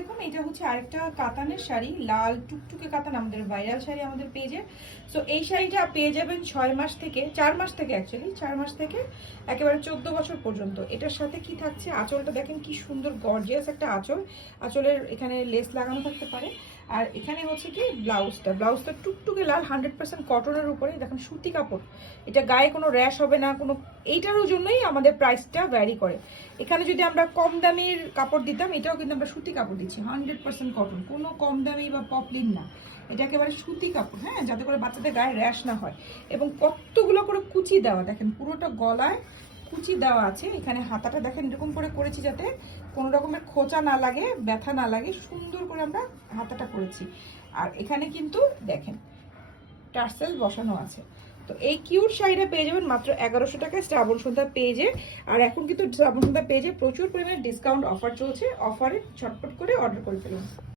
আলাইকুম। এটা হচ্ছে আরেকটা কাতানের শাড়ি, লাল টুকটুকে কাতান, আমাদের ভাইরাল শাড়ি আমাদের পেজে। সো এই শাড়িটা পেয়ে যাবেন 6 মাস থেকে, 4 মাস থেকে, অ্যাকচুয়ালি 4 মাস থেকে একেবারে 14 বছর পর্যন্ত। এটার সাথে কি থাকছে, আঁচলটা দেখেন কি সুন্দর গর্জিয়াস একটা আঁচল। আঁচলের এখানে লেস লাগানো থাকতে পারে। আর এখানে হচ্ছে কি ব্লাউজটা টুকটুকে লাল, 100% কটনের উপরে, দেখেন সুতি কাপড়। এটা গায়ে কোনো র্যাশ হবে না কোনো। এইটারও জন্যই আমাদের প্রাইসটা ভ্যারি করে। এখানে যদি আমরা কম দামির কাপড় দিতাম, এটাও কিন্তু আমরা সুতি কাপড় দিচ্ছি, 100% কটন, কোনো কম দামি বা পপলিন না। এটা একেবারে সুতি কাপড়, হ্যাঁ, যাতে করে বাচ্চাদের গায়ে র্যাশ না হয়। এবং কতগুলো করে কুচি দেওয়া, দেখেন পুরোটা গলায় কুচি দেওয়া আছে। এখানে হাতাটা দেখেন এরকম করে করেছি যাতে কোনো রকমের খোঁচা না লাগে, ব্যথা না লাগে, সুন্দর করে আমরা হাতাটা করেছি। আর এখানে কিন্তু দেখেন টার্সেল বসানো আছে। তো এই কিউট শাড়িটা পেয়ে যাবেন মাত্র 1100 টাকায় শ্রাবণ সন্ধ্যা পেজে। আর এখন কিন্তু শ্রাবণ সন্ধ্যা পেজে প্রচুর পরিমাণে ডিসকাউন্ট অফার চলছে। অফারে ঝটপট করে অর্ডার করে ফেলুন।